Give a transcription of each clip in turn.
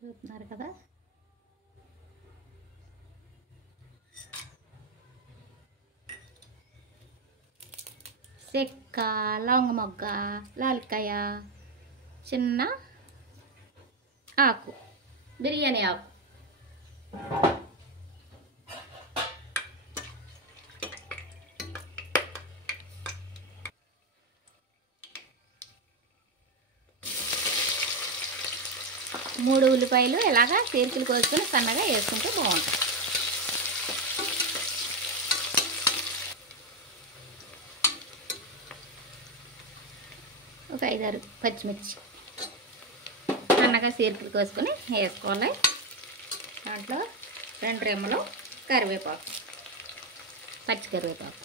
చూస్తున్నారు కదా, చెక్క, లవంగ మొగ్గ, లాలికాయ, చిన్న ఆకు, బిర్యానీ ఆకు. మూడు ఉల్లిపాయలు ఇలాగా చీరికలు కోసుకొని సన్నగా వేసుకుంటే బాగుంటుంది. ఒక 5-6 పచ్చిమిర్చి సన్నగా చీరికలు కోసుకొని వేసుకోవాలి. దాంట్లో 2 రెమ్మలు కరివేపాకు, పచ్చి కరివేపాకు,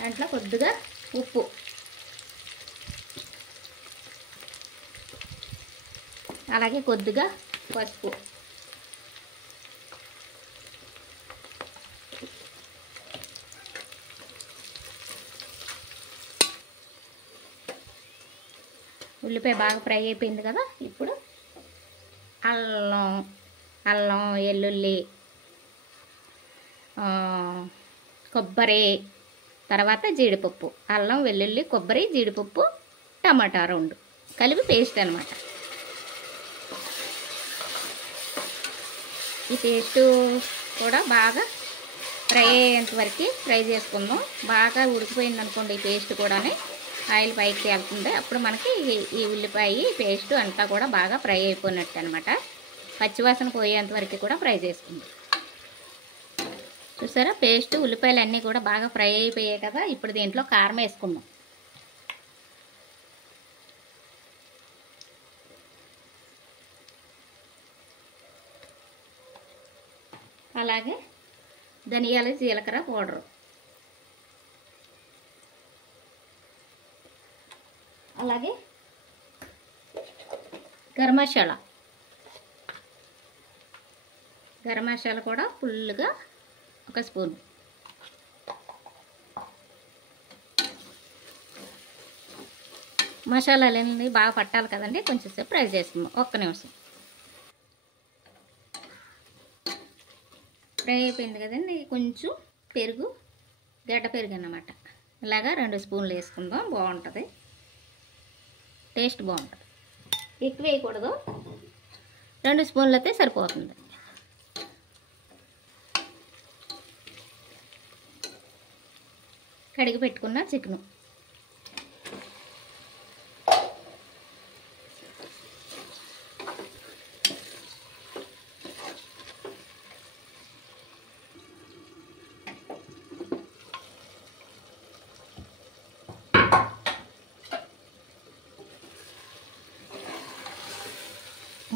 దాంట్లో కొద్దిగా ఉప్పు, అలాగే కొద్దిగా పసుపు, ఉల్లిపాయ బాగా ఫ్రై అయిపోయింది కదా. ఇప్పుడు అల్లం వెల్లుల్లి, కొబ్బరి, తర్వాత జీడిపప్పు. అల్లం వెల్లుల్లి కొబ్బరి జీడిపప్పు టమాటా 2 కలిపి పేస్ట్ అనమాట. ఈ పేస్టు కూడా బాగా ఫ్రై అయ్యేంత వరకు ఫ్రై చేసుకుందాం. బాగా ఉడికిపోయింది అనుకోండి ఈ పేస్ట్ కూడా ఆయిల్ పైకి తేలుతుంది. అప్పుడు మనకి ఈ ఉల్లిపాయ పేస్ట్ అంతా కూడా బాగా ఫ్రై అయిపోయినట్టు అనమాట. పచ్చివాసన పోయేంత వరకు కూడా ఫ్రై చేసుకుందాం. చూసారా, పేస్ట్ ఉల్లిపాయలు అన్నీ కూడా బాగా ఫ్రై అయిపోయాయి కదా. ఇప్పుడు దీంట్లో కారం వేసుకుందాం. అలాగే ధనియాలు జీలకర్ర పౌడరు, అలాగే గరం మసాలా కూడా ఫుల్గా 1 స్పూన్. మసాలాలన్నీ బాగా పట్టాలి కదండి. కొంచెం సేపు ఫ్రై చేసుకుందాం. 1 నిమిషం. ఫ్రై అయిపోయింది కదండి. కొంచెం పెరుగు, గడ్డ పెరుగు అన్నమాట. ఇలాగా 2 స్పూన్లు వేసుకుందాం. బాగుంటుంది, టేస్ట్ బాగుంటుంది. ఎక్కువ వేయకూడదు, 2 స్పూన్లు అయితే సరిపోతుంది. కడిగి పెట్టుకున్న చికెను,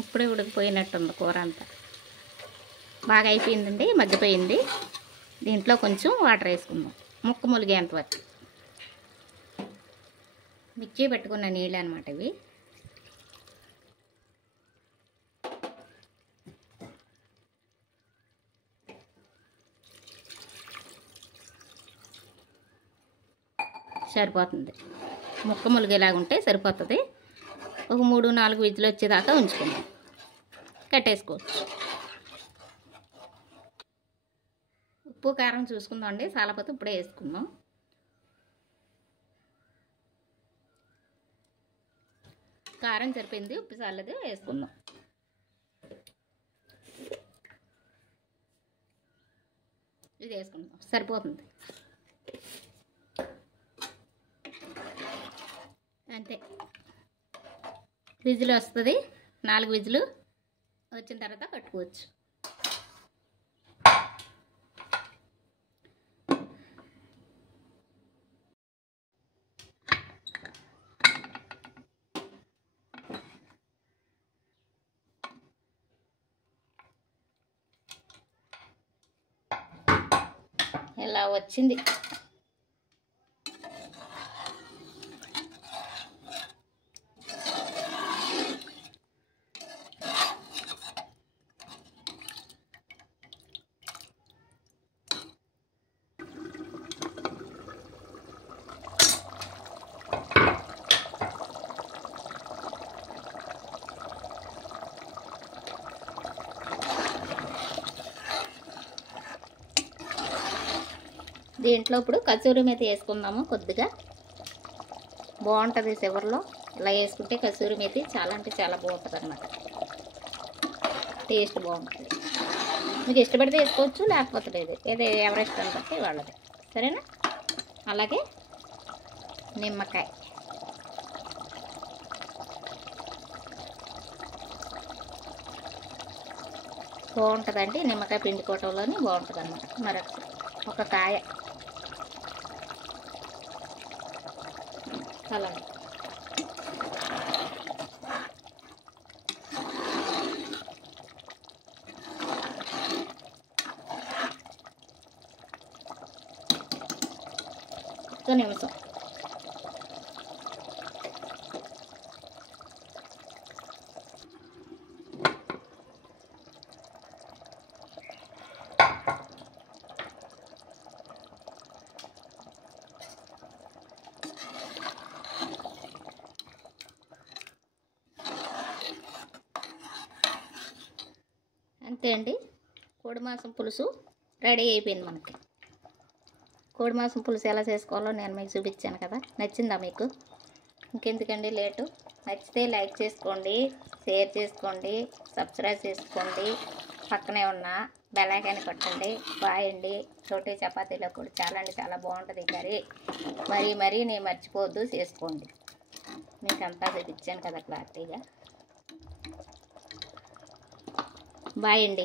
ఇప్పుడే ఉడికిపోయినట్టుంది. కూర అంతా బాగా అయిపోయిందండి, మగ్గిపోయింది. దీంట్లో కొంచెం వాటర్ వేసుకుందాం, ముక్క ములిగేంత వరకు. మిక్సీ పెట్టుకున్న నీళ్ళు అనమాట ఇవి. సరిపోతుంది, ముక్క ములిగేలాగుంటే సరిపోతుంది. ఒక 3-4 విజిల్ వచ్చేదాకా ఉంచుకుందాం, కట్టేసుకోవచ్చు. ఉప్పు కారం చూసుకుందాం అండి, సాలపోతే ఇప్పుడే వేసుకుందాం. కారం సరిపోయింది, ఉప్పు చాలదు, వేసుకుందాం. ఇది వేసుకుందాం, సరిపోతుంది. అంతే, విజిల్ వస్తుంది. 4 విజిల్ వచ్చిన తర్వాత కట్టుకోవచ్చు. ఇలా వచ్చింది. దీంట్లో ఇప్పుడు కసూరి మేతి వేసుకుందాము. కొద్దిగా బాగుంటుంది చివర్లో ఇలా వేసుకుంటే కసూరి మేతి చాలా అంటే చాలా బాగుంటుంది అన్నమాట. టేస్ట్ బాగుంటుంది. మీకు ఇష్టపడితే వేసుకోవచ్చు, లేకపోతే లేదు. ఏదో ఎవరి ఇష్టం బట్టి వాళ్ళది. సరేనా? అలాగే నిమ్మకాయ బాగుంటుందండి. నిమ్మకాయ పిండుకోవటంలోని బాగుంటుంది అన్నమాట. మరొక ఒక కాయ అలాగే ఒక్క నిమిషం. అంతే అండి. కోడి మాంసం పులుసు రెడీ అయిపోయింది మనకి. కోడి మాంసం పులుసు ఎలా చేసుకోవాలో నేను మీకు చూపించాను కదా. నచ్చిందా మీకు? ఇంకెందుకండి లేటు? నచ్చితే లైక్ చేసుకోండి, షేర్ చేసుకోండి, సబ్స్క్రైబ్ చేసుకోండి, పక్కనే ఉన్న బెల్ ఐకాన్ కొట్టండి. బాయ్ అండి. రోటీ చపాతీలో కూడా చాలా అంటే చాలా బాగుంటుంది కర్రీ. మరీ నేను మర్చిపోవద్దు, చేసుకోండి. మీకు అంతా చూపించాను కదా క్లారిటీగా. బాయ్ అండి.